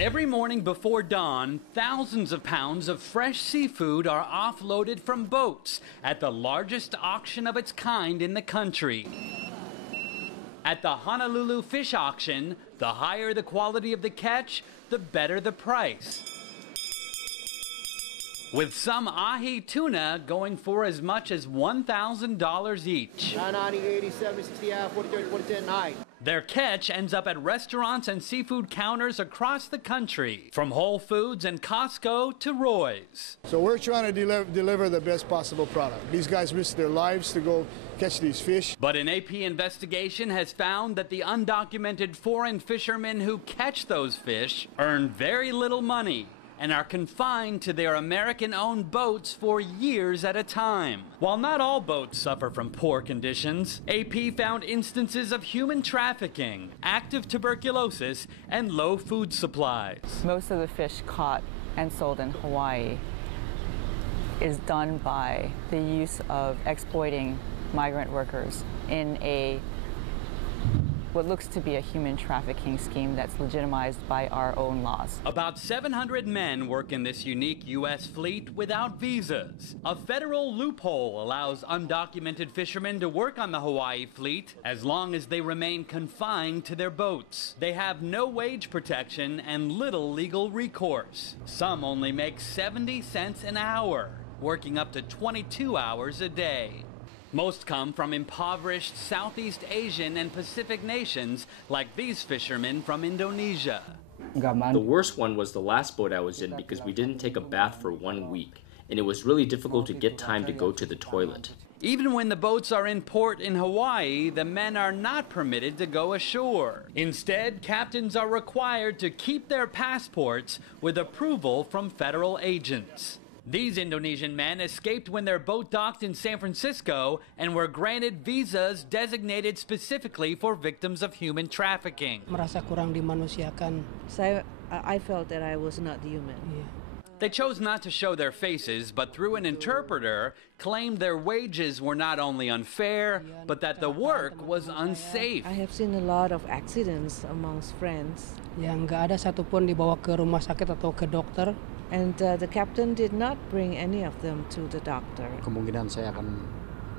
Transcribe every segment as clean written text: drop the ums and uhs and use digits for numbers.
Every morning before dawn, thousands of pounds of fresh seafood are offloaded from boats at the largest auction of its kind in the country. At the Honolulu Fish Auction, the higher the quality of the catch, the better the price. With some ahi tuna going for as much as $1,000 each. 90, 80, 70, 60, 40, 30, 40, 10, 9. Their catch ends up at restaurants and seafood counters across the country, from Whole Foods and Costco to Roy's. So we're trying to deliver the best possible product. These guys risk their lives to go catch these fish. But an AP investigation has found that the undocumented foreign fishermen who catch those fish earn very little money and are confined to their American-owned boats for years at a time. While not all boats suffer from poor conditions, AP found instances of human trafficking, active tuberculosis, and low food supplies. Most of the fish caught and sold in Hawaii is done by the use of exploiting migrant workers in what looks to be a human trafficking scheme that's legitimized by our own laws. About 700 men work in this unique U.S. fleet without visas. A federal loophole allows undocumented fishermen to work on the Hawaii fleet as long as they remain confined to their boats. They have no wage protection and little legal recourse. Some only make 70 cents an hour, working up to 22 hours a day. Most come from impoverished Southeast Asian and Pacific nations like these fishermen from Indonesia. The worst one was the last boat I was in because we didn't take a bath for 1 week, and it was really difficult to get time to go to the toilet. Even when the boats are in port in Hawaii, the men are not permitted to go ashore. Instead, captains are required to keep their passports with approval from federal agents. These Indonesian men escaped when their boat docked in San Francisco and were granted visas designated specifically for victims of human trafficking. Merasa kurang dimanusiakan. So I felt that I was not human. Yeah. They chose not to show their faces, but through an interpreter, claimed their wages were not only unfair, but that the work was unsafe. I have seen a lot of accidents amongst friends. Yang nggak ada satupun dibawa ke rumah sakit atau ke dokter. And the captain did not bring any of them to the doctor. Kemungkinan saya akan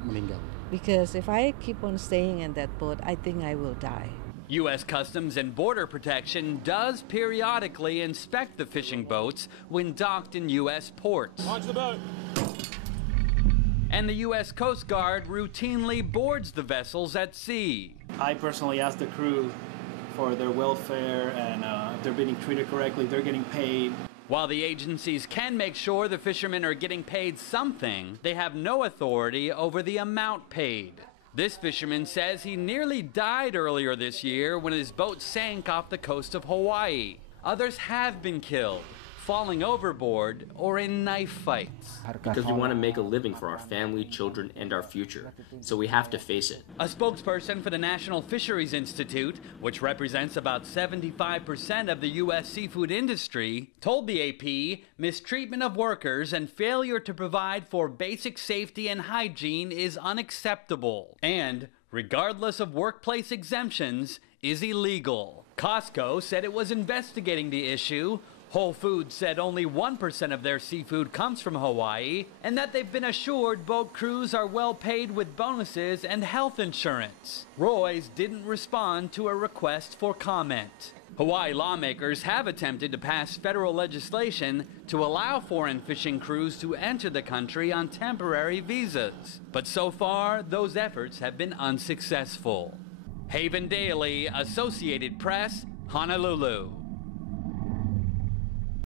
meninggal. Because if I keep on staying in that boat, I think I will die. U.S. Customs and Border Protection does periodically inspect the fishing boats when docked in U.S. ports. Launch the boat. And the U.S. Coast Guard routinely boards the vessels at sea. I personally ask the crew for their welfare and if they're being treated correctly, they're getting paid. While the agencies can make sure the fishermen are getting paid something, they have no authority over the amount paid. This fisherman says he nearly died earlier this year when his boat sank off the coast of Hawaii. Others have been killed, falling overboard, or in knife fights. Because we want to make a living for our family, children, and our future. So we have to face it. A spokesperson for the National Fisheries Institute, which represents about 75% of the U.S. seafood industry, told the AP mistreatment of workers and failure to provide for basic safety and hygiene is unacceptable. And, regardless of workplace exemptions, is illegal. Costco said it was investigating the issue. Whole Foods said only 1% of their seafood comes from Hawaii, and that they've been assured boat crews are well paid with bonuses and health insurance. Roy's didn't respond to a request for comment. Hawaii lawmakers have attempted to pass federal legislation to allow foreign fishing crews to enter the country on temporary visas. But so far, those efforts have been unsuccessful. Haven Daily, Associated Press, Honolulu.